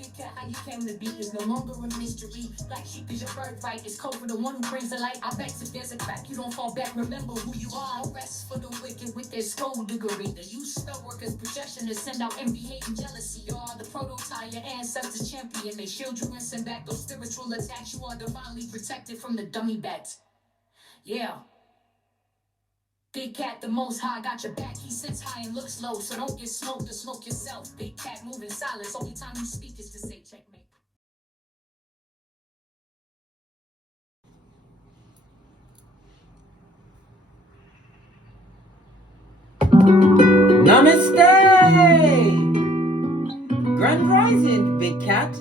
Big cat, how you came to be is no longer a mystery. Black sheep is your birthright. It's code for the one who brings the light. I bet if there's a crack, you don't fall back. Remember who you are. No rest for the wicked with their skullduggery. The use spell workers' projection to send out envy, hate, and jealousy. You are the prototype, your ancestors champion. They shield you and send back those spiritual attacks. You are divinely protected from the dummy bats. Yeah. Big cat, the most high, got your back. He sits high and looks low, so don't get smoked or smoke yourself. Big cat moving silence. Only time you speak is to say checkmate. Namaste! Grand Rising, Big Cat.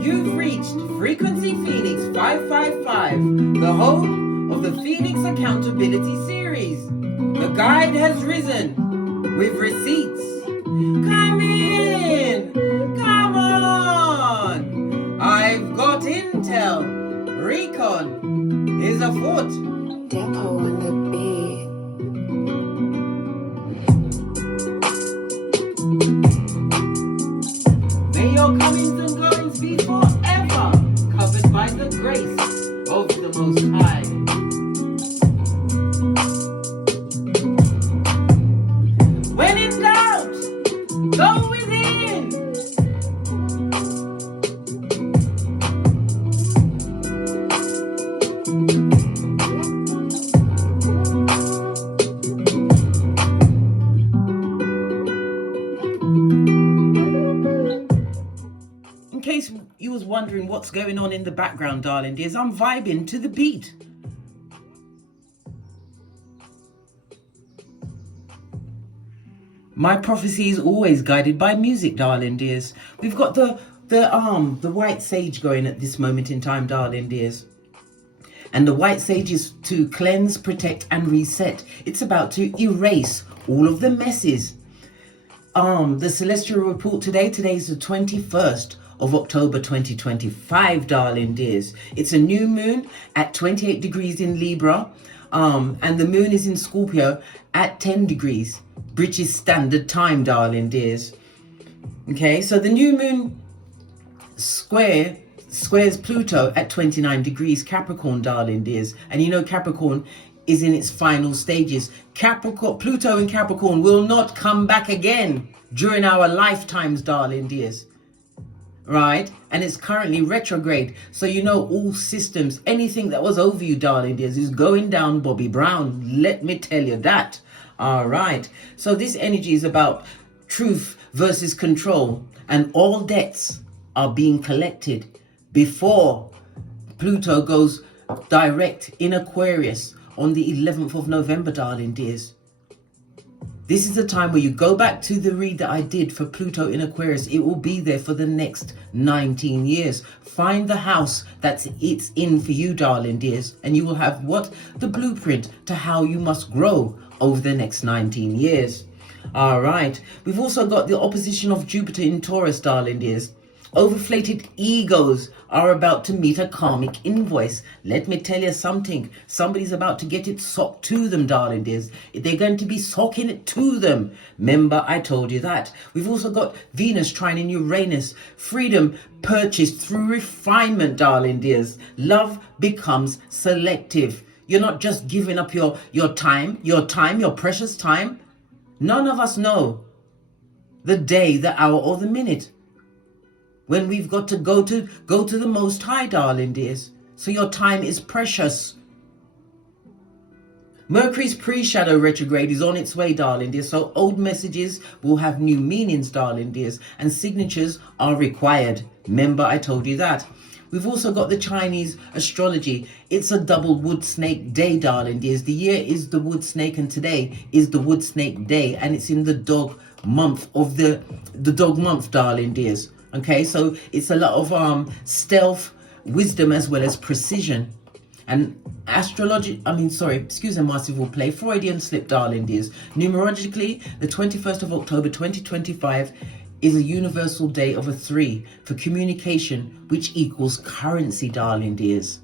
You've reached Frequency Phoenix 555, the home of the Phoenix Accountability Series. The guide has risen with receipts. Come in! Come on! I've got intel. Recon is afoot. Depot on the beat. May your comings and goings be forever covered by the grace of the Most High. When in doubt, go within. In case you was wondering what's going on in the background, darling dears, I'm vibing to the beat. My prophecy is always guided by music, darling dears. We've got the white sage going at this moment in time, darling dears. And the white sage is to cleanse, protect, and reset. It's about to erase all of the messes. The celestial report today is the 21st of October 2025, darling dears. It's a new moon at 28 degrees in Libra. And the moon is in Scorpio at 10 degrees. British Standard Time, darling dears. Okay, so the new moon squares Pluto at 29 degrees Capricorn, darling dears. And you know Capricorn is in its final stages. Pluto and Capricorn will not come back again during our lifetimes, darling dears. Right? And it's currently retrograde. So you know all systems, anything that was over you, darling dears, is going down, Bobby Brown. Let me tell you that. All right. So this energy is about truth versus control. And all debts are being collected before Pluto goes direct in Aquarius on the 11th of November, darling dears. This is the time where you go back to the read that I did for Pluto in Aquarius. It will be there for the next 19 years. Find the house it's in for you, darling dears. And you will have the blueprint to how you must grow over the next 19 years. All right. We've also got the opposition of Jupiter in Taurus, darling dears. Overflated egos are about to meet a karmic invoice. Let me tell you something. Somebody's about to get it socked to them, darling dears. They're going to be socking it to them. Remember, I told you that. We've also got Venus trining Uranus. Freedom purchased through refinement, darling dears. Love becomes selective. You're not just giving up your time, your precious time. None of us know the day, the hour, or the minute when we've got to go to the Most High, darling dears. So your time is precious. Mercury's pre-shadow retrograde is on its way, darling dears. So old messages will have new meanings, darling dears. And signatures are required. Remember, I told you that. We've also got the Chinese astrology. It's a double wood snake day, darling dears. The year is the wood snake and today is the wood snake day. And it's in the dog month of the dog month, darling dears. Okay, so it's a lot of stealth, wisdom, as well as precision. And merciful play, Freudian slip, darling dears. Numerologically, the 21st of October 2025 is a universal day of a 3 for communication, which equals currency, darling dears.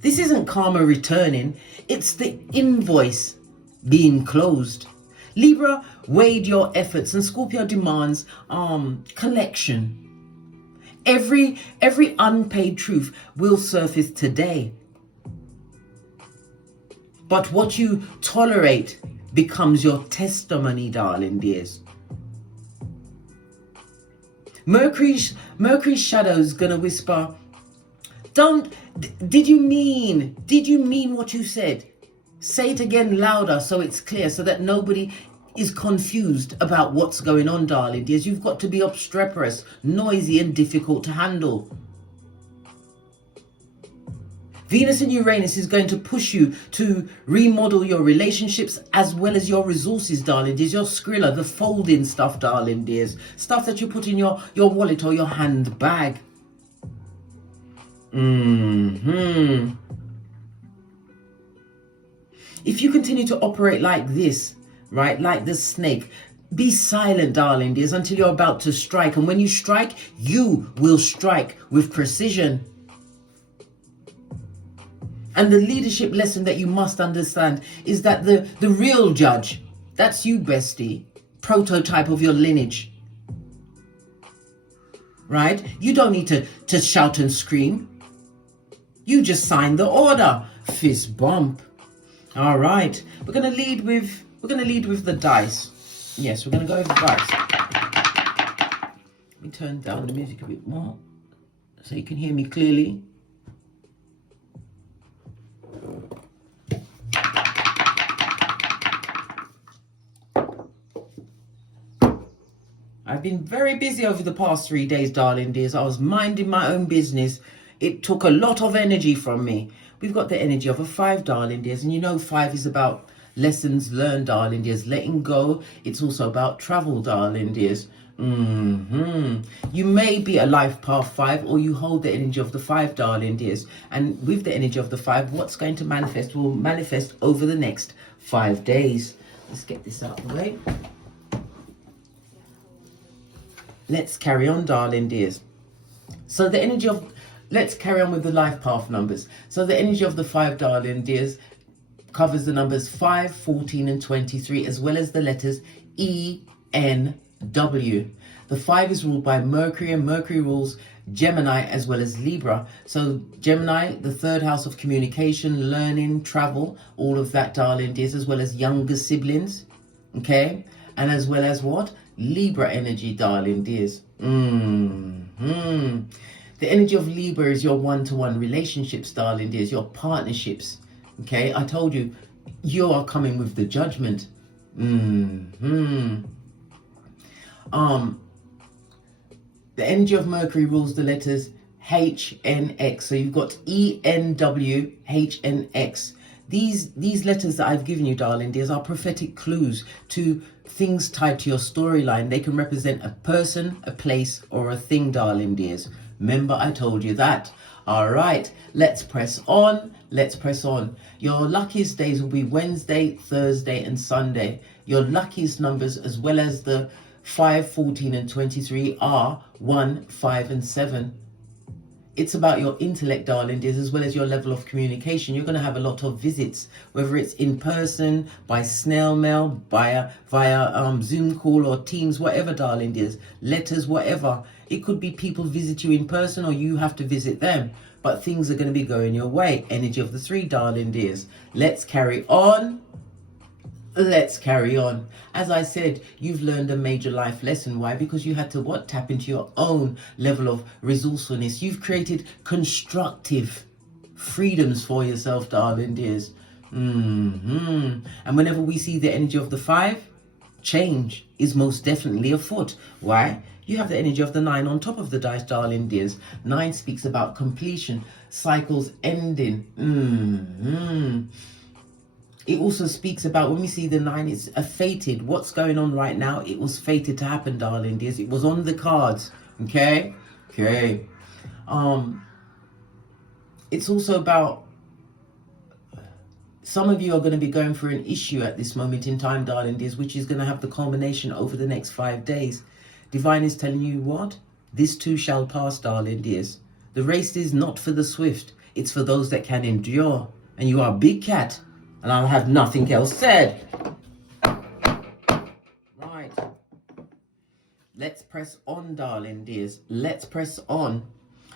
This isn't karma returning, it's the invoice being closed. Libra, weighed your efforts, and Scorpio demands collection. Every unpaid truth will surface today. But what you tolerate becomes your testimony, darling dears. Mercury's shadow's gonna whisper, did you mean what you said? Say it again louder so it's clear, so that nobody is confused about what's going on, darling dears. You've got to be obstreperous, noisy and difficult to handle. Venus and Uranus is going to push you to remodel your relationships as well as your resources, darling dears. Your skrilla, the folding stuff, darling dears. Stuff that you put in your wallet or your handbag. If you continue to operate like this, right, like the snake, be silent, darling dears, until you're about to strike. And when you strike, you will strike with precision. And the leadership lesson that you must understand is that the real judge, that's you, bestie, prototype of your lineage. Right? You don't need to shout and scream. You just sign the order. Fist bump. All right. We're gonna lead with the dice. Yes, we're gonna go over the dice. Let me turn down the music a bit more so you can hear me clearly. I've been very busy over the past 3 days, darling dears. I was minding my own business. It took a lot of energy from me. We've got the energy of a 5, darling dears. And you know 5 is about lessons learned, darling dears. Letting go. It's also about travel, darling dears. You may be a life path 5, or you hold the energy of the 5, darling dears. And with the energy of the 5, what's going to manifest will manifest over the next 5 days. Let's get this out of the way. Let's carry on, darling dears. So the energy of, let's carry on with the life path numbers. So the energy of the 5, darling dears, covers the numbers 5, 14 and 23, as well as the letters E, N, W. The 5 is ruled by Mercury, and Mercury rules Gemini as well as Libra. So Gemini, the 3rd house of communication, learning, travel, all of that, darling dears, as well as younger siblings. Okay? And as well as what? Libra energy, darling dears. The energy of Libra is your one-to-one relationships, darling dears, your partnerships. Okay, I told you, you are coming with the judgment. The energy of Mercury rules the letters H, N, X. So you've got E, N, W, H, N, X. These letters that I've given you, darling dears, are prophetic clues to things tied to your storyline. They can represent a person, a place, or a thing, darling dears. Remember, I told you that. All right, let's press on. Let's press on. Your luckiest days will be Wednesday, Thursday, and Sunday. Your luckiest numbers, as well as the 5, 14, and 23, are 1, 5, and 7. It's about your intellect, darling dears, as well as your level of communication. You're going to have a lot of visits, whether it's in person, by snail mail, via Zoom call or Teams, whatever, darling dears. Letters, whatever. It could be people visit you in person, or you have to visit them. But things are going to be going your way. Energy of the 3, darling dears. Let's carry on. Let's carry on. As I said, you've learned a major life lesson. Why? Because you had to what? Tap into your own level of resourcefulness. You've created constructive freedoms for yourself, darling dears. And whenever we see the energy of the 5, change is most definitely afoot. Why? You have the energy of the 9 on top of the dice, darling dears. 9 speaks about completion, cycles ending. It also speaks about, when we see the 9, it's a fated. What's going on right now? It was fated to happen, darling dears. It was on the cards. Okay? Okay. It's also about, some of you are going to be going through an issue at this moment in time, darling dears, which is going to have the culmination over the next 5 days. Divine is telling you what? This too shall pass, darling dears. The race is not for the swift. It's for those that can endure. And you are a big cat. And I'll have nothing else said. Let's press on, darling dears. Let's press on.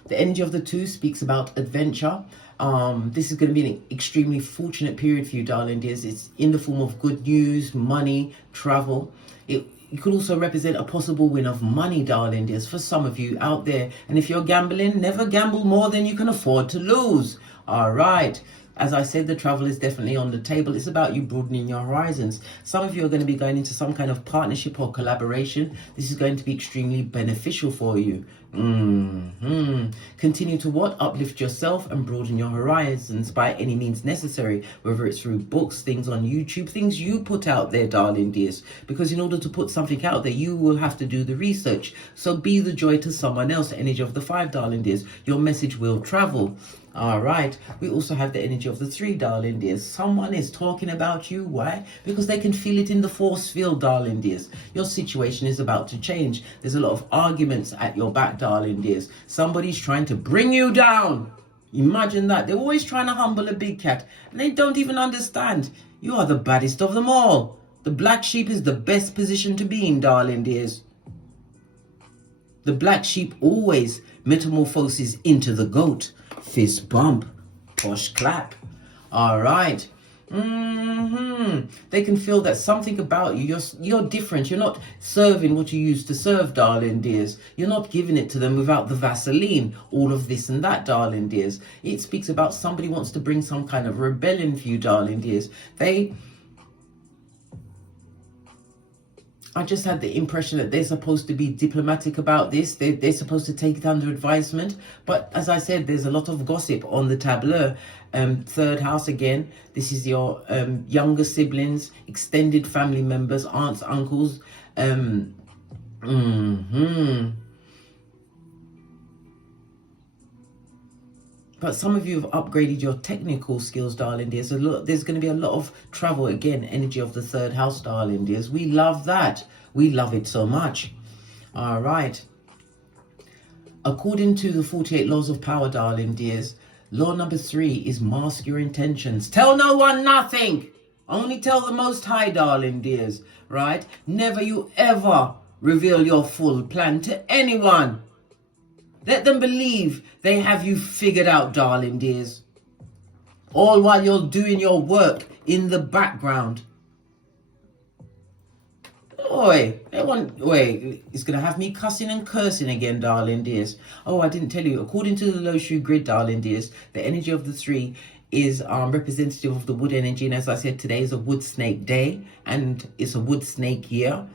The energy of the 2 speaks about adventure. This is going to be an extremely fortunate period for you, darling dears. It's in the form of good news, money, travel. It could also represent a possible win of money, darling dears, for some of you out there. And if you're gambling, never gamble more than you can afford to lose. All right. As I said, the travel is definitely on the table. It's about you broadening your horizons. Some of you are going to be going into some kind of partnership or collaboration. This is going to be extremely beneficial for you. Continue to what? Uplift yourself and broaden your horizons by any means necessary, whether it's through books, things on YouTube, things you put out there, darling dears. Because in order to put something out there, you will have to do the research. So be the joy to someone else. Energy of the 5, darling dears. Your message will travel. All right. We also have the energy of the 3, darling dears. Someone is talking about you. Why? Because they can feel it in the force field, darling dears. Your situation is about to change. There's a lot of arguments at your back, darling dears. Somebody's trying to bring you down. Imagine that. They're always trying to humble a big cat, and they don't even understand. You are the baddest of them all. The black sheep is the best position to be in, darling dears. The black sheep always metamorphoses into the goat. Fist bump, posh clap. All right. They can feel that something about you. You're different. You're not serving what you used to serve, darling dears. You're not giving it to them without the Vaseline, all of this and that, darling dears. It speaks about somebody wants to bring some kind of rebellion for you, darling dears. I just had the impression that they're supposed to be diplomatic about this. They're supposed to take it under advisement. But as I said, there's a lot of gossip on the tableau. 3rd house again. This is your younger siblings, extended family members, aunts, uncles. But some of you have upgraded your technical skills, darling dears. There's going to be a lot of travel. Again, energy of the 3rd house, darling dears. We love that. We love it so much. All right. According to the 48 laws of power, darling dears, law number 3 is mask your intentions. Tell no one nothing. Only tell the Most High, darling dears. Right? Never you ever reveal your full plan to anyone. Let them believe they have you figured out, darling dears. All while you're doing your work in the background. It's going to have me cussing and cursing again, darling dears. Oh, I didn't tell you. According to the low shoe grid, darling dears, the energy of the 3 is representative of the wood energy. And as I said, today is a wood snake day and it's a wood snake year.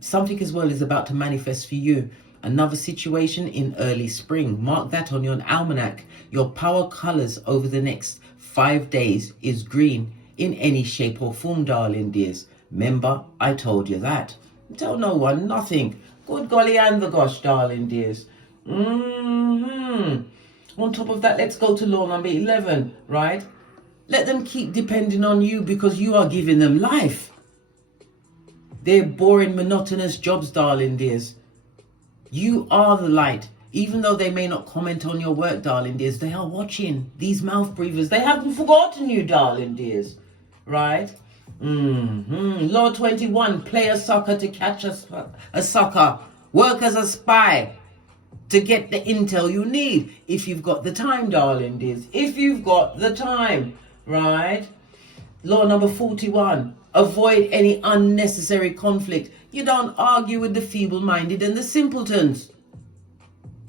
Something as well is about to manifest for you. Another situation in early spring. Mark that on your almanac. Your power colors over the next 5 days is green in any shape or form, darling dears. Remember, I told you that. Tell no one nothing. Good golly and the gosh, darling dears. On top of that, let's go to law number 11, right? Let them keep depending on you because you are giving them life. They're boring, monotonous jobs, darling dears. You are the light. Even though they may not comment on your work, darling dears, they are watching. These mouth breathers, they haven't forgotten you, darling dears. Right? Law 21, play a sucker to catch a sucker. Work as a spy to get the intel you need. If you've got the time, darling dears. If you've got the time. Right? Law number 41, avoid any unnecessary conflict. You don't argue with the feeble-minded and the simpletons.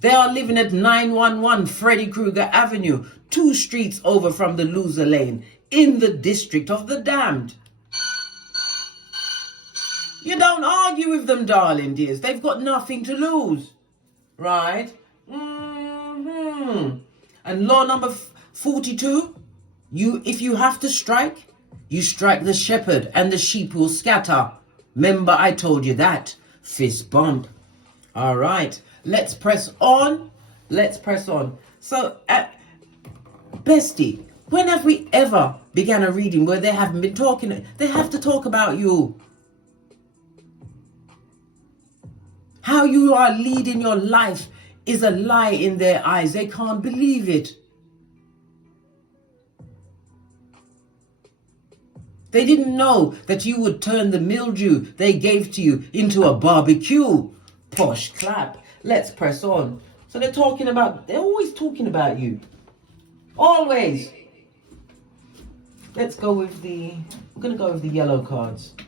They are living at 911 Freddy Krueger Avenue, 2 streets over from the loser lane, in the district of the damned. You don't argue with them, darling dears. They've got nothing to lose. Right? And law number 42, if you have to strike, you strike the shepherd and the sheep will scatter. Remember, I told you that. Fist bump. All right. Let's press on. Let's press on. So, bestie, when have we ever began a reading where they haven't been talking? They have to talk about you. How you are leading your life is a lie in their eyes. They can't believe it. They didn't know that you would turn the mildew they gave to you into a barbecue. Posh clap. Let's press on. So they're always talking about you. Always. Let's go with we're going to go with the yellow cards. If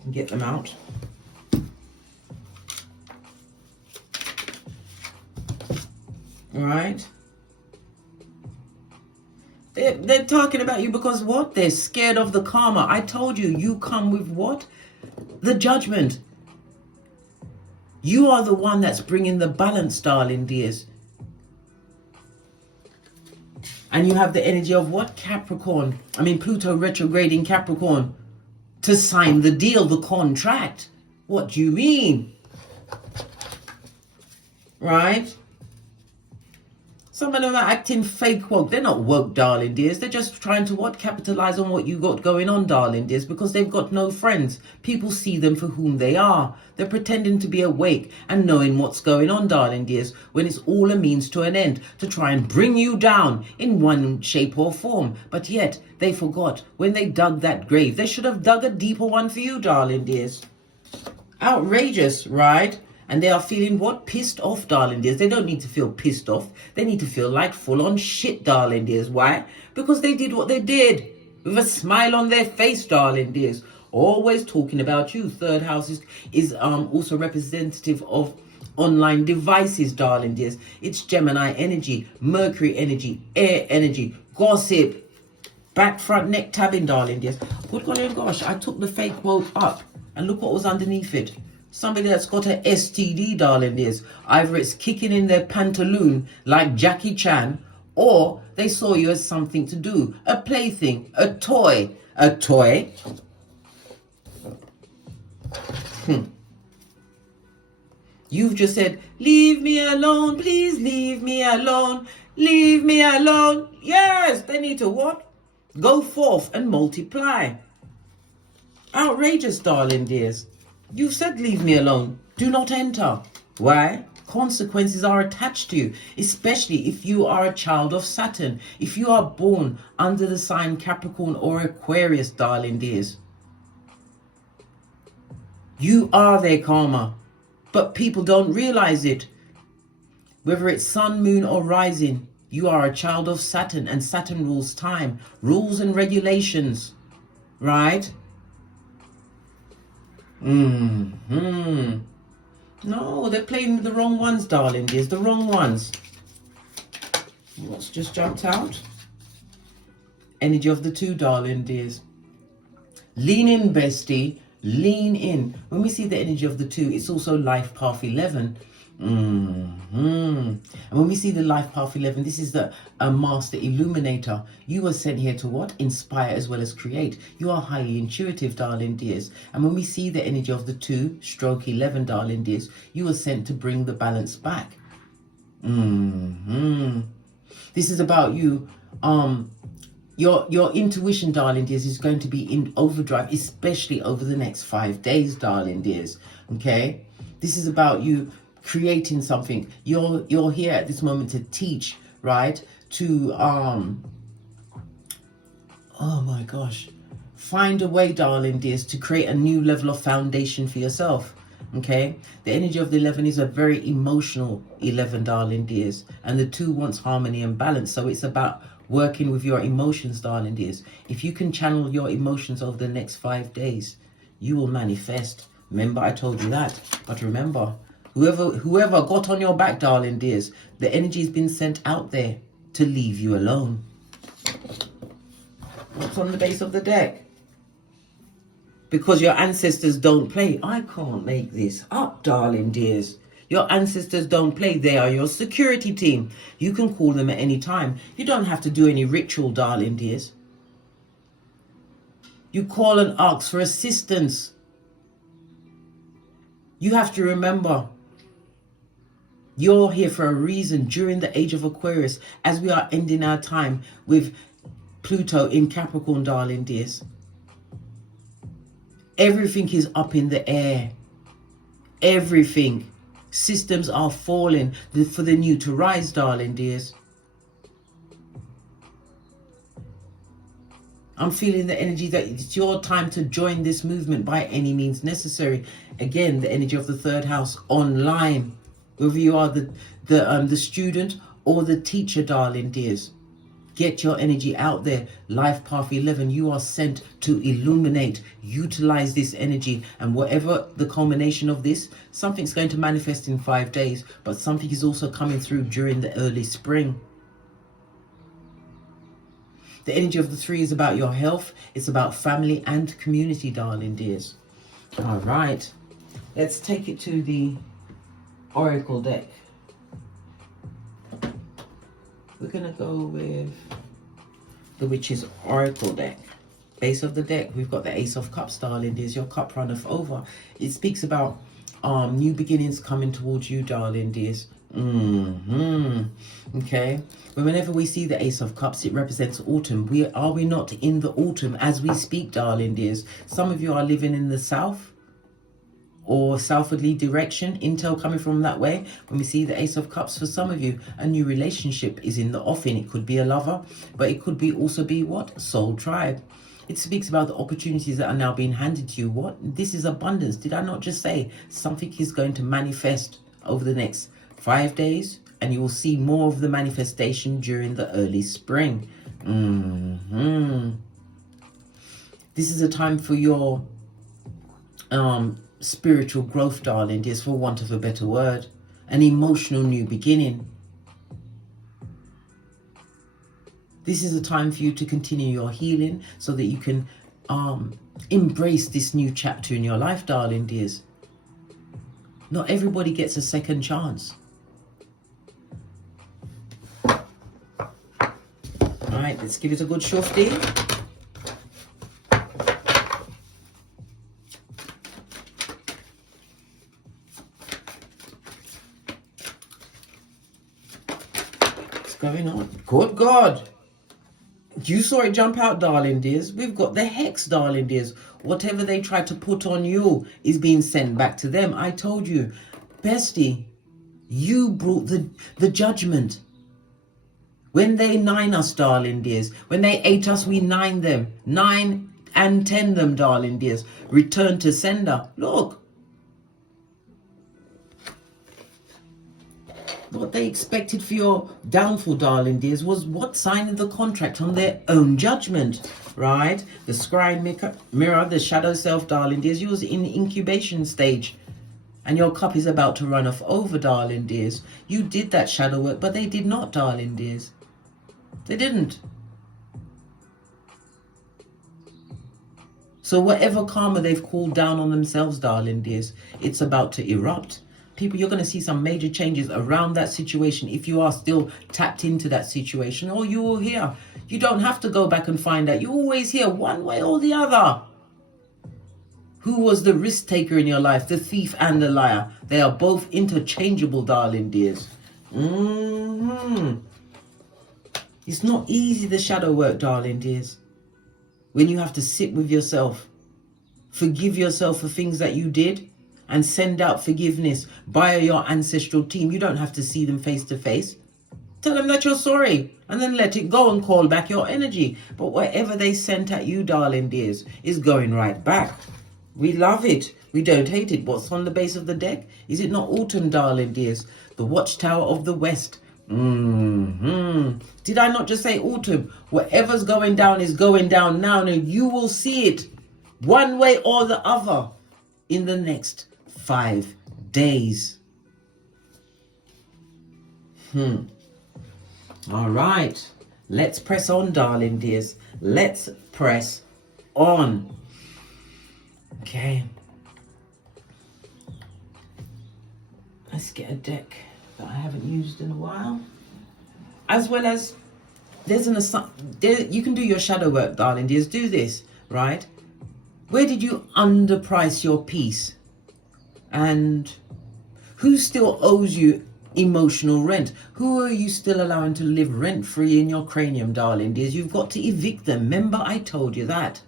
I can get them out. All right. They're talking about you because what? They're scared of the karma. I told you, you come with what? The judgment. You are the one that's bringing the balance, darling dears. And you have the energy of what? Pluto retrograding Capricorn to sign the deal, the contract. What do you mean? Right? Some of them are acting fake woke. They're not woke, darling dears. They're just trying to what? Capitalize on what you got going on, darling dears, because they've got no friends. People see them for whom they are. They're pretending to be awake and knowing what's going on, darling dears, when it's all a means to an end, to try and bring you down in one shape or form. But yet, they forgot when they dug that grave. They should have dug a deeper one for you, darling dears. Outrageous, right? And they are feeling what? Pissed off, darling dears. They don't need to feel pissed off. They need to feel like full on shit, darling dears. Why? Because they did what they did. With a smile on their face, darling dears. Always talking about you. Third house is also representative of online devices, darling dears. It's Gemini energy, Mercury energy, air energy, gossip, back, front, neck tabbing, darling dears. Good golly gosh, I took the fake quote up and look what was underneath it. Somebody that's got an STD, darling dears. Either it's kicking in their pantaloon like Jackie Chan, or they saw you as something to do. A plaything, a toy. A toy? You've just said, leave me alone, please leave me alone. Leave me alone. Yes, they need to what? Go forth and multiply. Outrageous, darling dears. You said leave me alone. Do not enter. Why? Consequences are attached to you, especially if you are a child of Saturn. If you are born under the sign Capricorn or Aquarius, darling dears. You are their karma. But people don't realize it. Whether it's sun, moon or rising, you are a child of Saturn, and Saturn rules time, rules and regulations. Right? No, they're playing the wrong ones, darling dears. The wrong ones. What's just jumped out? Energy of the two, darling dears. Lean in, bestie. Lean in. When we see the energy of the two, it's also life path 11. And when we see the life path 11, this is the master illuminator. You were sent here to what? Inspire as well as create. You are highly intuitive, darling dears. And when we see the energy of the 2/11, darling dears, you were sent to bring the balance back. This is about you. Your intuition, darling dears, is going to be in overdrive, especially over the next 5 days, darling dears. Okay? This is about you creating something. You're here at this moment to teach, right? To oh my gosh, find a way, darling dears, to create a new level of foundation for yourself. Okay, the energy of the 11 is a very emotional 11, darling dears, and the 2 wants harmony and balance. So it's about working with your emotions, darling dears. If you can channel your emotions over the next 5 days, you will manifest. Remember, I told you that. But remember, whoever got on your back, darling dears, the energy has been sent out there to leave you alone. What's on the base of the deck? Because your ancestors don't play. I can't make this up, darling dears. Your ancestors don't play. They are your security team. You can call them at any time. You don't have to do any ritual, darling dears. You call and ask for assistance. You have to remember, you're here for a reason during the age of Aquarius, as we are ending our time with Pluto in Capricorn, darling dears. Everything is up in the air. Everything. Systems are falling for the new to rise, darling dears. I'm feeling the energy that it's your time to join this movement by any means necessary. Again, the energy of the third house, online. Whether you are the student or the teacher, darling dears. Get your energy out there. Life path 11, you are sent to illuminate. Utilize this energy, and whatever the culmination of this, something's going to manifest in 5 days, but something is also coming through during the early spring. The energy of the 3 is about your health. It's about family and community, darling dears. All right. Let's take it to the Oracle deck. We're going to go with the Witch's Oracle deck. Base of the deck, we've got the Ace of Cups, darling dears. Your cup runneth over. It speaks about new beginnings coming towards you, darling dears. Okay. But whenever we see the Ace of Cups, it represents autumn. Are we not in the autumn as we speak, darling dears? Some of you are living in the south or southwardly direction. Intel coming from that way. When we see the Ace of Cups, for some of you, a new relationship is in the offing. It could be a lover, but it could be also be what? Soul tribe. It speaks about the opportunities that are now being handed to you. What? This is abundance. Did I not just say something is going to manifest over the next 5 days, and you will see more of the manifestation during the early spring. This is a time for your spiritual growth, darling dears, for want of a better word. An emotional new beginning. This is a time for you to continue your healing so that you can embrace this new chapter in your life, darling dears. Not everybody gets a second chance. All right, let's give it a good shufti. What's going on? Good God. You saw it jump out, darling dears. We've got the Hex, darling dears. Whatever they try to put on you is being sent back to them. I told you, bestie, you brought the judgment. When they 9 us, darling dears. When they 8 us, we 9 them. 9 and 10 them, darling dears. Return to sender. Look. What they expected for your downfall, darling dears, was what? Signing the contract on their own judgment, right? The scrying mirror, the shadow self, darling dears. You was in the incubation stage, and your cup is about to run off over, darling dears. You did that shadow work, but they did not, darling dears. They didn't. So whatever karma they've called down on themselves, darling dears, it's about to erupt. People, you're going to see some major changes around that situation if you are still tapped into that situation, or you will hear. You don't have to go back and find out. You always hear one way or the other. Who was the risk taker in your life? The thief and the liar. They are both interchangeable, darling dears. It's not easy, the shadow work, darling dears. When you have to sit with yourself, forgive yourself for things that you did, and send out forgiveness via your ancestral team. You don't have to see them face to face. Tell them that you're sorry, and then let it go and call back your energy. But whatever they sent at you, darling dears, is going right back. We love it. We don't hate it. What's on the base of the deck? Is it not autumn, darling dears? The watchtower of the west. Did I not just say autumn? Whatever's going down is going down now, and you will see it one way or the other in the next 5 days. All right. Let's press on, darling dears. Let's press on. Okay. Let's get a deck that I haven't used in a while. As well as, you can do your shadow work, darling dears. Do this, right? Where did you underprice your peace? And who still owes you emotional rent? Who are you still allowing to live rent-free in your cranium, darling dears? You've got to evict them. Remember, I told you that.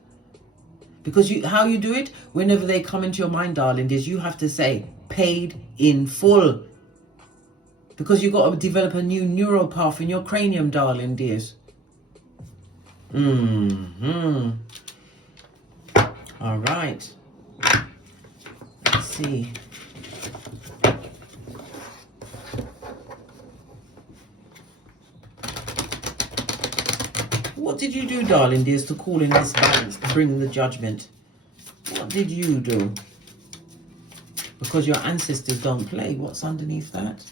Because how you do it? Whenever they come into your mind, darling dears, you have to say, paid in full. Because you've got to develop a new neural path in your cranium, darling dears. All right. Let's see. What did you do, darling dears, to call in this balance, to bring the judgment? What did you do? Because your ancestors don't play. What's underneath that?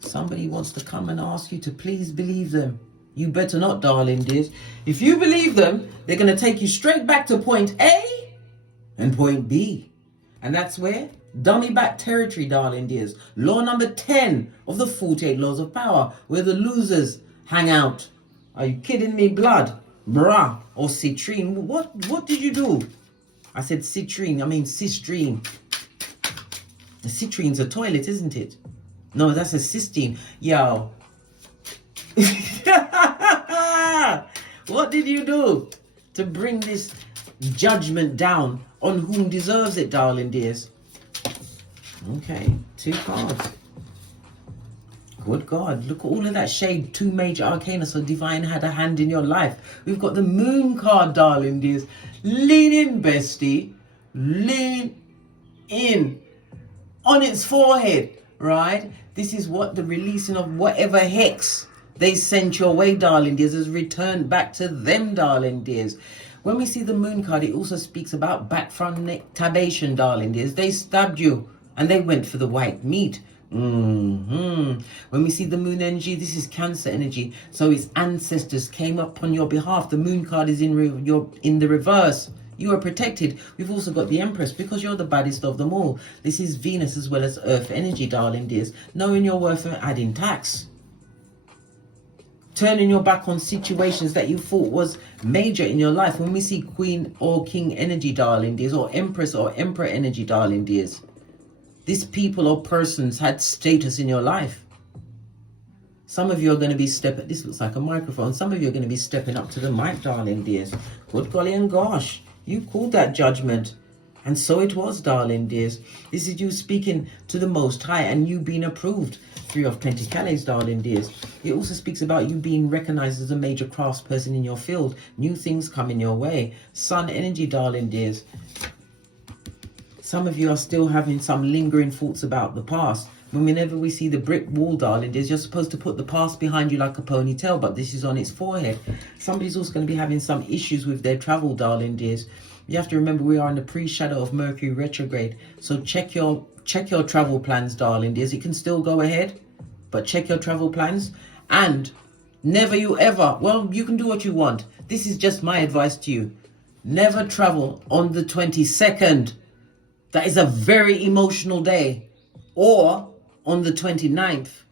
Somebody wants to come and ask you to please believe them. You better not, darling dears. If you believe them, they're going to take you straight back to point A and point B. And that's where? Dummy back territory, darling dears. Law number 10 of the 48 laws of power, where the losers hang out. Are you kidding me, blood? Bruh. Or citrine. What did you do? I said citrine. I mean cistrine. The citrine's a toilet, isn't it? No, that's a cystine. Yo. What did you do to bring this judgment down on whom deserves it, darling dears? Okay, 2 cards. Good God, look at all of that shade. 2 major arcana, so divine had a hand in your life. We've got the moon card, darling dears. Lean in, bestie. Lean in. On its forehead, right? This is what the releasing of whatever hex they sent your way, darling dears, has returned back to them, darling dears. When we see the moon card, it also speaks about back front neck tabation, darling dears. They stabbed you and they went for the white meat. When we see the moon energy, this is Cancer energy. So its ancestors came up on your behalf. The moon card is in the reverse. You are protected. We've also got the Empress because you're the baddest of them all. This is Venus as well as Earth energy, darling dears. Knowing your worth and adding tax. Turning your back on situations that you thought was major in your life. When we see Queen or King energy, darling dears, or Empress or Emperor energy, darling dears, these people or persons had status in your life. Some of you are going to be stepping, this looks like a microphone, some of you are going to be stepping up to the mic, darling dears. Good golly and gosh, you called that judgment. And so it was, darling dears. This is you speaking to the Most High and you being approved. 3 of Pentacles, darling dears. It also speaks about you being recognized as a major craftsperson in your field. New things coming your way. Sun energy, darling dears. Some of you are still having some lingering thoughts about the past. Whenever we see the brick wall, darling dears, you're supposed to put the past behind you like a ponytail, but this is on its forehead. Somebody's also going to be having some issues with their travel, darling dears. You have to remember we are in the pre-shadow of Mercury retrograde. So check your travel plans, darling dears. It can still go ahead, but check your travel plans. And never you ever, well, you can do what you want. This is just my advice to you. Never travel on the 22nd. That is a very emotional day. Or on the 29th.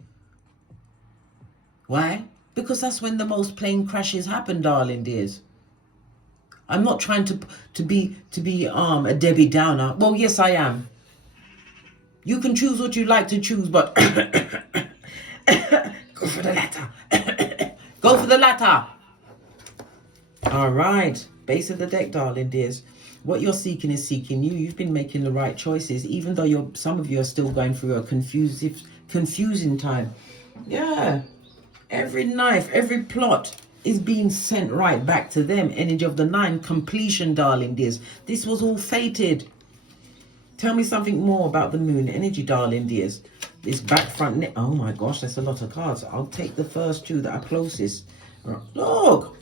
Why? Because that's when the most plane crashes happen, darling dears. I'm not trying to be a Debbie Downer. Well, yes, I am. You can choose what you like to choose, but go for the latter. Go for the latter. All right. Base of the deck, darling dears. What you're seeking is seeking you. You've been making the right choices, even though some of you are still going through a confusing time. Yeah. Every knife, every plot is being sent right back to them. Energy of the 9, completion, darling dears. This was all fated. Tell me something more about the moon energy, darling dears. This back front neck. Oh my gosh, that's a lot of cards. I'll take the first 2 that are closest. Look.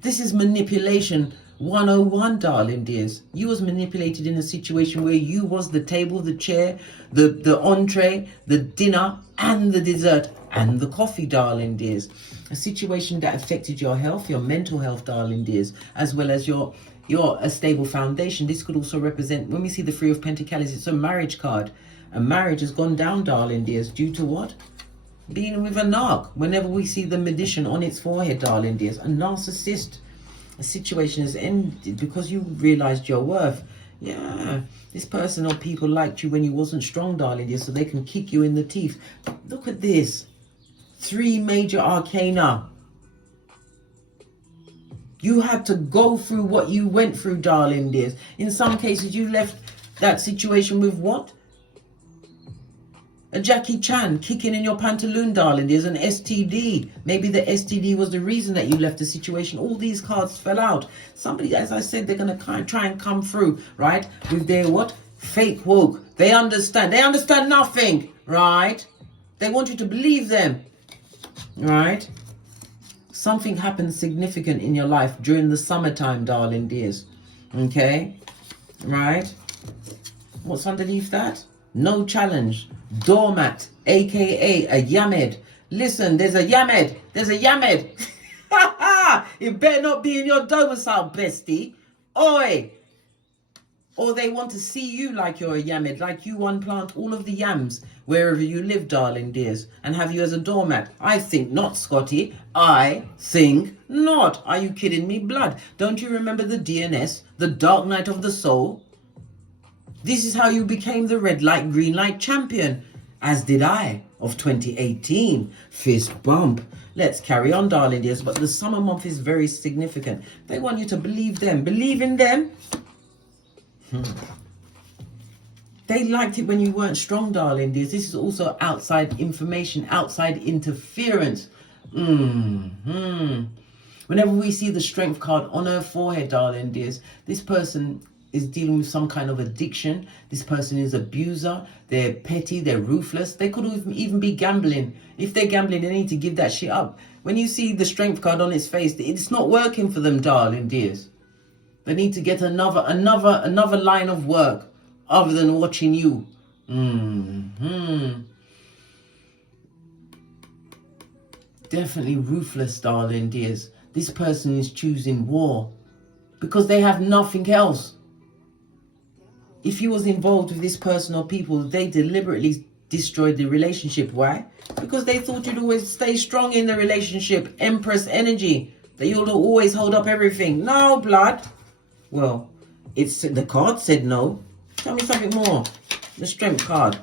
This is manipulation 101, darling dears. You was manipulated in a situation where you was the table, the chair, the entree, the dinner, and the dessert, and the coffee, darling dears. A situation that affected your health, your mental health, darling dears, as well as your a stable foundation. This could also represent, when we see the 3 of Pentacles, it's a marriage card. A marriage has gone down, darling dears, due to what? Being with a narc. Whenever we see the magician on its forehead, darling dears, a narcissist. A situation has ended because you realized your worth. Yeah, this person or people liked you when you wasn't strong, darling dears, so they can kick you in the teeth. Look at this. 3 major arcana. You had to go through what you went through, darling dears. In some cases, you left that situation with what? A Jackie Chan kicking in your pantaloon, darling. There's an STD. Maybe the STD was the reason that you left the situation. All these cards fell out. Somebody, as I said, they're going to try and come through, right? With their what? Fake woke. They understand. They understand nothing, right? They want you to believe them, right? Something happens significant in your life during the summertime, darling dears. Okay? Right? What's underneath that? No challenge. Doormat, aka a yamed. Listen, there's a yamed. There's a yamed. It better not be in your domicile, bestie. Oi! Or they want to see you like you're a yamed, like you unplant all of the yams wherever you live, darling dears, and have you as a doormat. I think not, Scotty. I think not. Are you kidding me, blood? Don't you remember the DNS, the Dark Night of the Soul? This is how you became the red light, green light champion, as did I, of 2018. Fist bump. Let's carry on, darling dears. But the summer month is very significant. They want you to believe them. Believe in them. They liked it when you weren't strong, darling dears. This is also outside information, outside interference. Whenever we see the strength card on her forehead, darling dears, this person is dealing with some kind of addiction. This person is abuser. They're petty. They're ruthless. They could even be gambling. If they're gambling, they need to give that shit up. When you see the strength card on its face, it's not working for them, darling dears. They need to get another line of work other than watching you. Definitely ruthless, darling dears. This person is choosing war because they have nothing else. If you was involved with this person or people, they deliberately destroyed the relationship. Why? Because they thought you'd always stay strong in the relationship. Empress energy. That you'll always hold up everything. No, blood. Well, it's the card said no. Tell me something more. The strength card.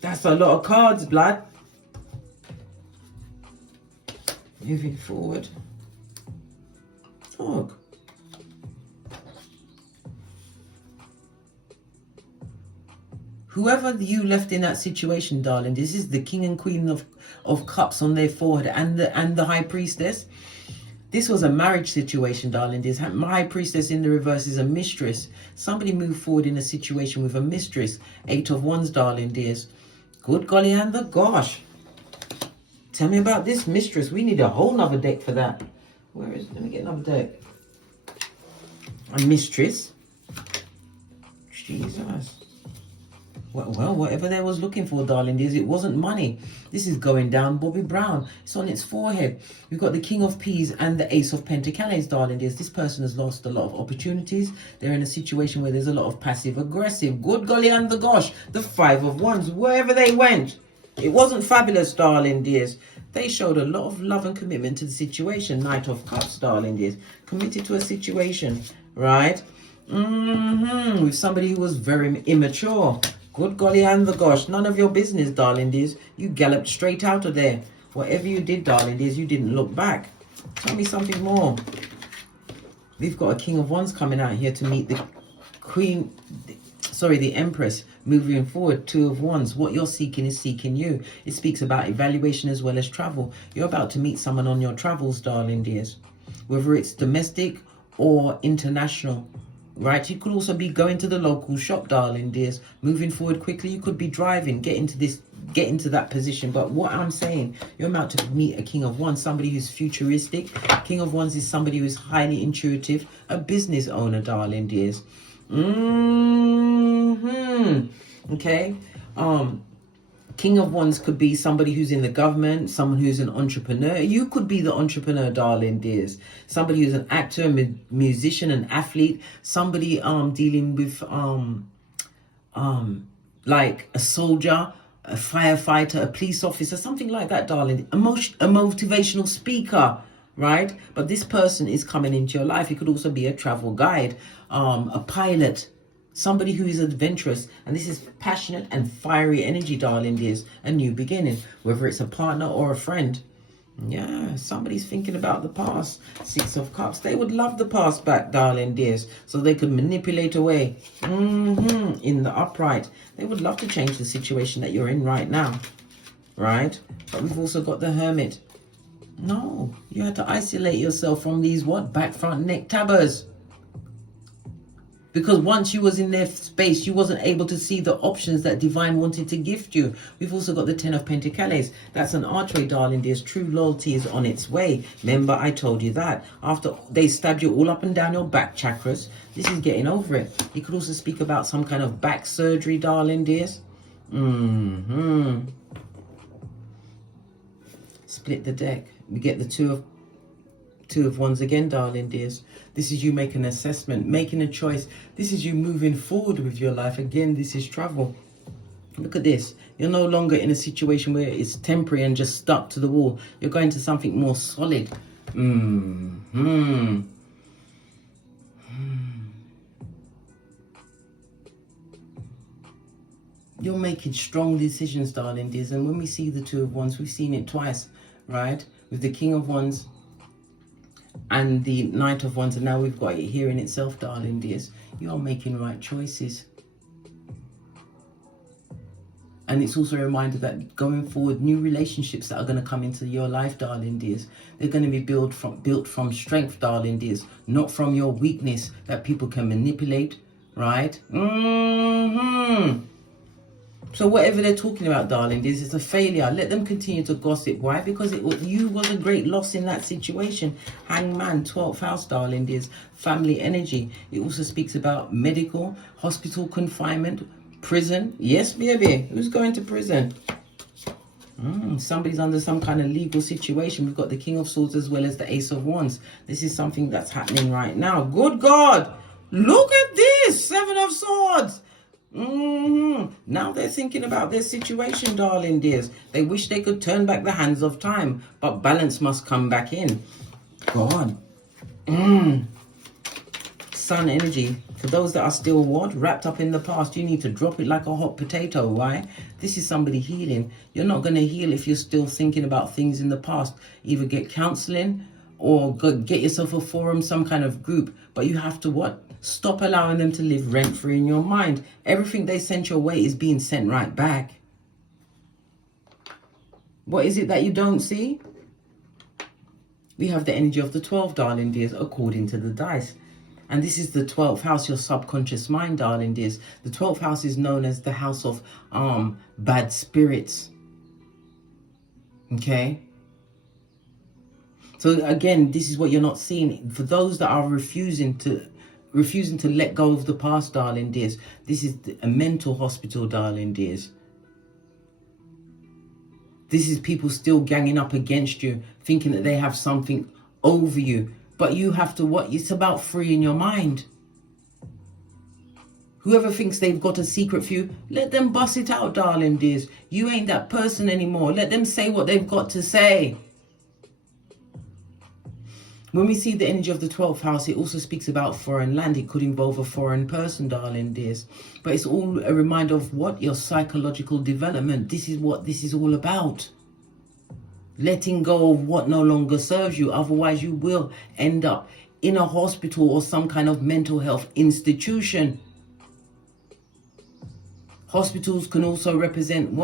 That's a lot of cards, blood. Moving forward. Look. Whoever you left in that situation, darling, this is the King and Queen of Cups on their forehead and the High Priestess. This was a marriage situation, darling. This High Priestess in the reverse is a mistress. Somebody moved forward in a situation with a mistress. 8 of Wands, darling dears. Good golly and the gosh. Tell me about this mistress. We need a whole nother deck for that. Where is it? Let me get another deck. A mistress. Jesus. Well, whatever they was looking for, darling dears, it wasn't money. This is going down Bobby Brown. It's on its forehead. We've got the King of Peas and the Ace of Pentacles, darling dears. This person has lost a lot of opportunities. They're in a situation where there's a lot of passive aggressive. Good golly and the gosh. The 5 of Wands. Wherever they went, it wasn't fabulous, darling dears. They showed a lot of love and commitment to the situation. Knight of Cups, darling dears. Committed to a situation, right? With somebody who was very immature. Good golly and the gosh. None of your business, darling dears. You galloped straight out of there. Whatever you did, darling dears, you didn't look back. Tell me something more. We've got a King of Wands coming out here to meet the Queen, the Empress, moving forward. 2 of Wands. What you're seeking is seeking you. It speaks about evaluation as well as travel. You're about to meet someone on your travels, darling dears. Whether it's domestic or international. Right, you could also be going to the local shop, darling dears. Moving forward quickly, you could be driving, get into that position. But what I'm saying, you're about to meet a King of Wands, somebody who's futuristic. King of Wands is somebody who's highly intuitive, a business owner, darling dears. Okay. King of Wands could be somebody who's in the government, someone who's an entrepreneur. You could be the entrepreneur, darling dears. Somebody who's an actor, musician, an athlete. Somebody dealing with like a soldier, a firefighter, a police officer, something like that, darling. A motivational speaker, right? But this person is coming into your life. It could also be a travel guide, a pilot. Somebody who is adventurous, and this is passionate and fiery energy, darling dears. A new beginning, whether it's a partner or a friend. Yeah, somebody's thinking about the past. Six of Cups. They would love the past back, darling dears, so they could manipulate away. In the upright. They would love to change the situation that you're in right now. Right? But we've also got the Hermit. No, you had to isolate yourself from these back, front, neck tabbers. Because once you was in their space, you wasn't able to see the options that Divine wanted to gift you. We've also got the Ten of Pentacles. That's an archway, darling dears. True loyalty is on its way. Remember, I told you that. After they stabbed you all up and down your back chakras, this is getting over it. You could also speak about some kind of back surgery, darling dears. Split the deck. We get the Two of Wands again, darling dears. This is you making an assessment, making a choice. This is you moving forward with your life. Again, this is travel. Look at this. You're no longer in a situation where it's temporary and just stuck to the wall. You're going to something more solid. You're making strong decisions, darling dears. And when we see the Two of Wands, we've seen it twice, right? With the King of Wands and the Knight of Wands, and now we've got it here in itself, darling dears. You are making right choices. And it's also a reminder that going forward, new relationships that are going to come into your life, darling dears, they're going to be built from strength, darling dears, not from your weakness that people can manipulate, right? So whatever they're talking about, darling, this is a failure. Let them continue to gossip. Why? Because you was a great loss in that situation. Hangman, 12th house, darling, there's family energy. It also speaks about medical, hospital confinement, prison. Yes, baby. Who's going to prison? Somebody's under some kind of legal situation. We've got the King of Swords as well as the Ace of Wands. This is something that's happening right now. Good God. Look at this. Seven of Swords. Now they're thinking about their situation, darling dears. They wish they could turn back the hands of time, but balance must come back in. God. Sun energy. For those that are still wrapped up in the past, you need to drop it like a hot potato. Why? This is somebody healing. You're not going to heal if you're still thinking about things in the past. Either get counseling or get yourself a forum, some kind of group. But you have to stop allowing them to live rent-free in your mind. Everything they sent your way is being sent right back. What is it that you don't see? We have the energy of the 12, darling dears, according to the dice. And this is the 12th house, your subconscious mind, darling dears. The 12th house is known as the house of bad spirits. Okay? So again, this is what you're not seeing. For those that are refusing to let go of the past, darling dears, this is a mental hospital, darling dears. This is people still ganging up against you, thinking that they have something over you. But you have to It's about freeing your mind. Whoever thinks they've got a secret for you, let them bust it out, darling dears. You ain't that person anymore. Let them say what they've got to say. When we see the energy of the 12th house, it also speaks about foreign land. It could involve a foreign person, darling dears. But it's all a reminder of your psychological development. This is what this is all about. Letting go of what no longer serves you. Otherwise, you will end up in a hospital or some kind of mental health institution. Hospitals can also represent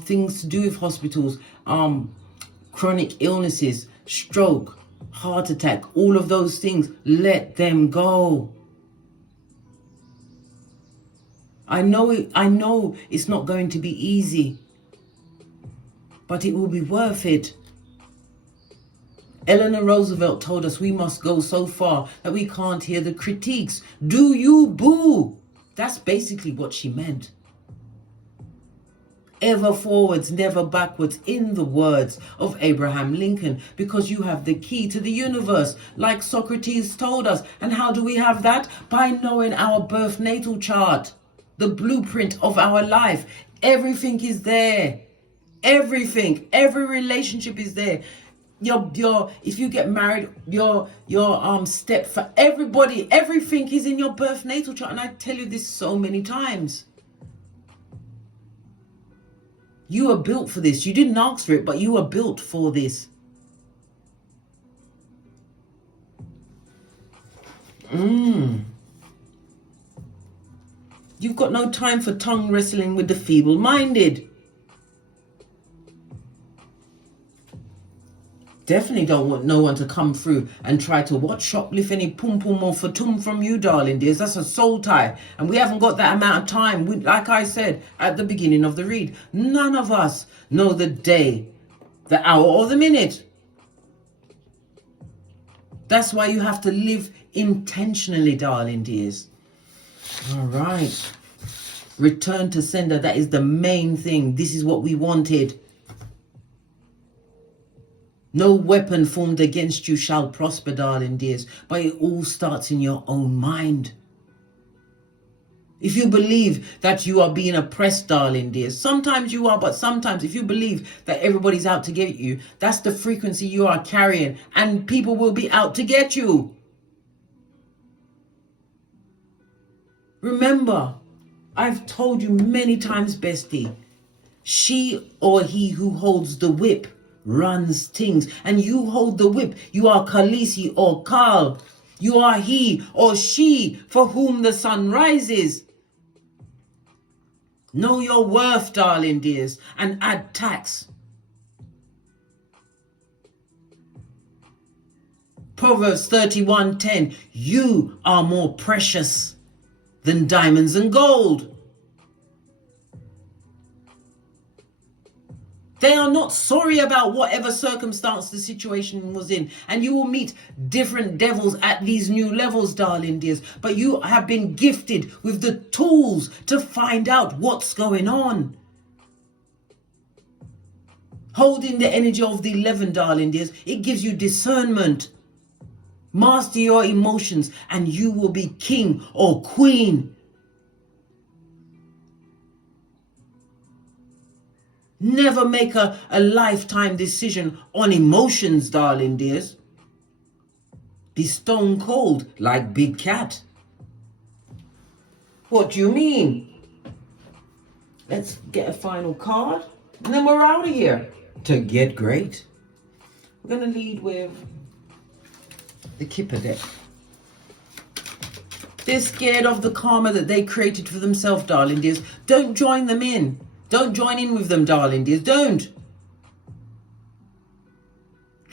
things to do with hospitals. Chronic illnesses, stroke, heart attack, all of those things. Let them go. I know it's not going to be easy, but it will be worth it. Eleanor Roosevelt told us we must go so far that we can't hear the critiques. Do you, boo? That's basically what she meant. Ever forwards, never backwards, in the words of Abraham Lincoln, because you have the key to the universe, like Socrates told us. And how do we have that? By knowing our birth natal chart, the blueprint of our life. Everything is there. Everything, every relationship is there. If you get married, your step for everybody, everything is in your birth natal chart. And I tell you this so many times. You are built for this. You didn't ask for it, but you are built for this. You've got no time for tongue wrestling with the feeble-minded. Definitely don't want no one to come through and try to shoplift any pum pum or fatum from you, darling dears. That's a soul tie. And we haven't got that amount of time. Like I said at the beginning of the read, none of us know the day, the hour, or the minute. That's why you have to live intentionally, darling dears. All right. Return to sender. That is the main thing. This is what we wanted. No weapon formed against you shall prosper, darling dears. But it all starts in your own mind. If you believe that you are being oppressed, darling dears, sometimes you are, but sometimes if you believe that everybody's out to get you, that's the frequency you are carrying, and people will be out to get you. Remember, I've told you many times, bestie, she or he who holds the whip runs things, and you hold the whip. You are Khaleesi or Khal. You are he or she for whom the sun rises. Know your worth, darling dears, and add tax. Proverbs 31:10. You are more precious than diamonds and gold. They are not sorry about whatever circumstance the situation was in. And you will meet different devils at these new levels, darling dears. But you have been gifted with the tools to find out what's going on. Holding the energy of the 11, darling dears, it gives you discernment. Master your emotions and you will be king or queen. Never make a lifetime decision on emotions, darling dears. Be stone cold like Big Cat. What do you mean? Let's get a final card and then we're out of here to get great. We're going to lead with the Kipper deck. They're scared of the karma that they created for themselves, darling dears. Don't join them in. Don't join in with them, darling dears. Don't.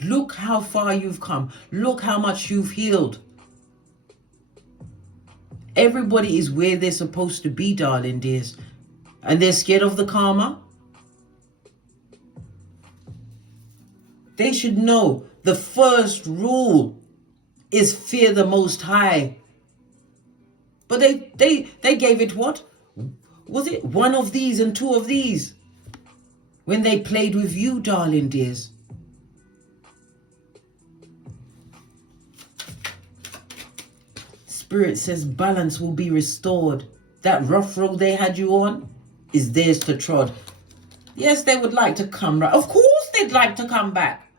Look how far you've come. Look how much you've healed. Everybody is where they're supposed to be, darling dears. And they're scared of the karma. They should know the first rule is fear the Most High. But they gave it what? Was it one of these and two of these? When they played with you, darling dears. Spirit says balance will be restored. That rough road they had you on is theirs to trod. Yes, they would like to come back. Of course they'd like to come back.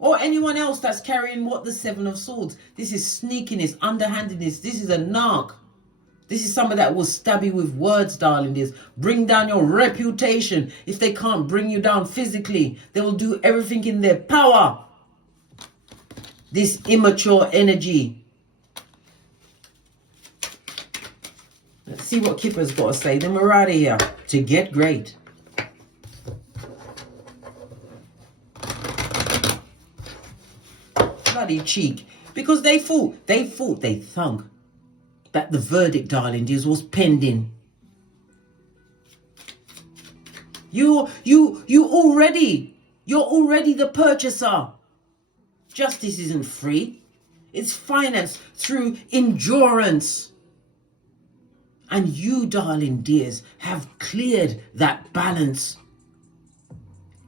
Or anyone else that's carrying what? The Seven of Swords. This is sneakiness, underhandedness. This is a narc. This is somebody that will stab you with words, darling dears. Bring down your reputation. If they can't bring you down physically, they will do everything in their power. This immature energy. Let's see what Kipper's got to say. Then we're out of here to get great. Bloody cheek. Because they thought they thunk that the verdict, darling dears, was pending. You're already the purchaser. Justice isn't free. It's financed through endurance. And you, darling dears, have cleared that balance.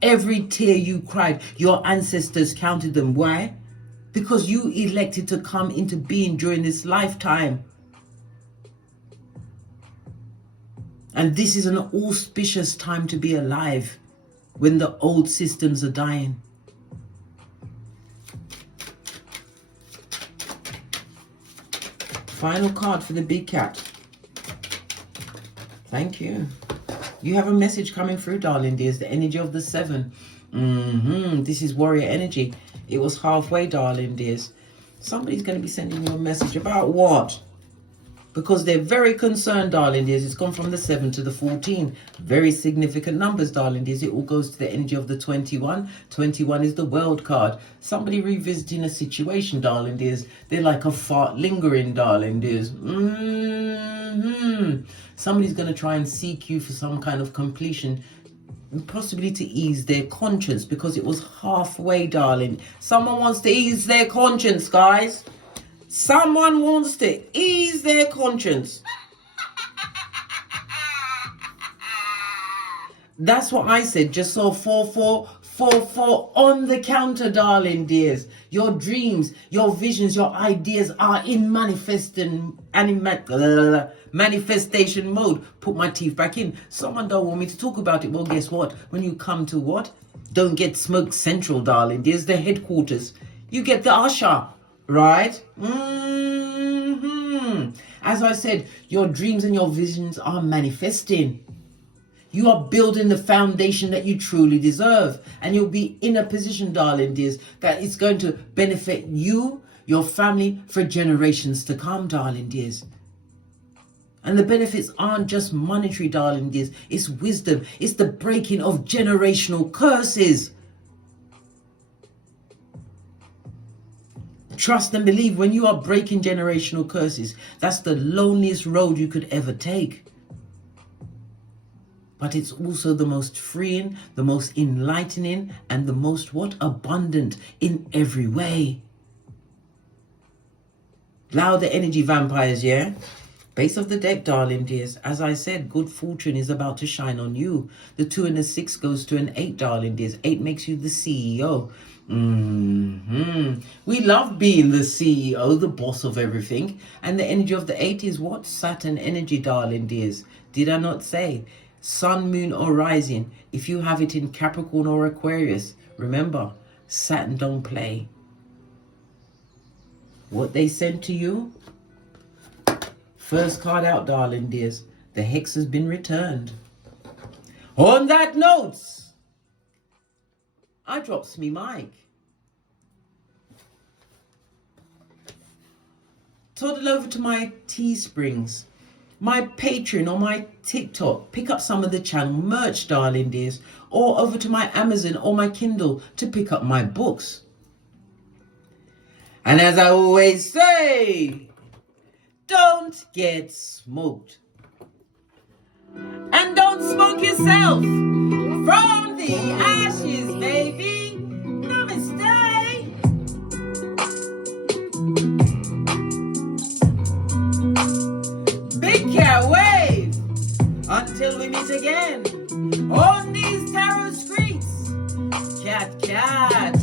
Every tear you cried, your ancestors counted them. Why? Because you elected to come into being during this lifetime. And this is an auspicious time to be alive when the old systems are dying. Final card for the Big Cat. Thank you. You have a message coming through, darling dears. The energy of the 7. This is warrior energy. It was halfway, darling dears. Somebody's going to be sending you a message about what? Because they're very concerned, darling dears. It's gone from the 7 to the 14. Very significant numbers, darling dears. It all goes to the energy of the 21. 21 is the world card. Somebody revisiting a situation, darling dears. They're like a fart lingering, darling dears. Somebody's going to try and seek you for some kind of completion, possibly to ease their conscience, because it was halfway, darling. Someone wants to ease their conscience, guys. Someone wants to ease their conscience. That's what I said. Just saw 4444 on the counter, darling dears. Your dreams, your visions, your ideas are in manifestation mode. Put my teeth back in. Someone don't want me to talk about it. Well, guess what? When you come to what? Don't Get Smoke Central, darling dears, the headquarters. You get the usher. Right? As I said, your dreams and your visions are manifesting. You are building the foundation that you truly deserve. And you'll be in a position, darling dears, that it's going to benefit you, your family, for generations to come, darling dears. And the benefits aren't just monetary, darling dears. It's wisdom. It's the breaking of generational curses. Trust and believe, when you are breaking generational curses, that's the loneliest road you could ever take. But it's also the most freeing, the most enlightening, and the most what? Abundant in every way. Louder energy, vampires, yeah? Base of the deck, darling dears. As I said, good fortune is about to shine on you. The 2 and the 6 goes to an 8, darling dears. 8 makes you the CEO. We love being the CEO, the boss of everything. And the energy of the 8 is what? Saturn energy, darling dears. Did I not say? Sun, moon, or rising. If you have it in Capricorn or Aquarius, remember, Saturn don't play. What they sent to you? First card out, darling dears. The hex has been returned. On that note, I drops me mic. Toddle over to my Teesprings, my Patreon, or my TikTok. Pick up some of the channel merch, darling dears. Or over to my Amazon or my Kindle to pick up my books. And as I always say, don't get smoked. And don't smoke yourself from the ashes, baby. Namaste. Big cat wave. Until we meet again on these tarot streets. Cat, cat.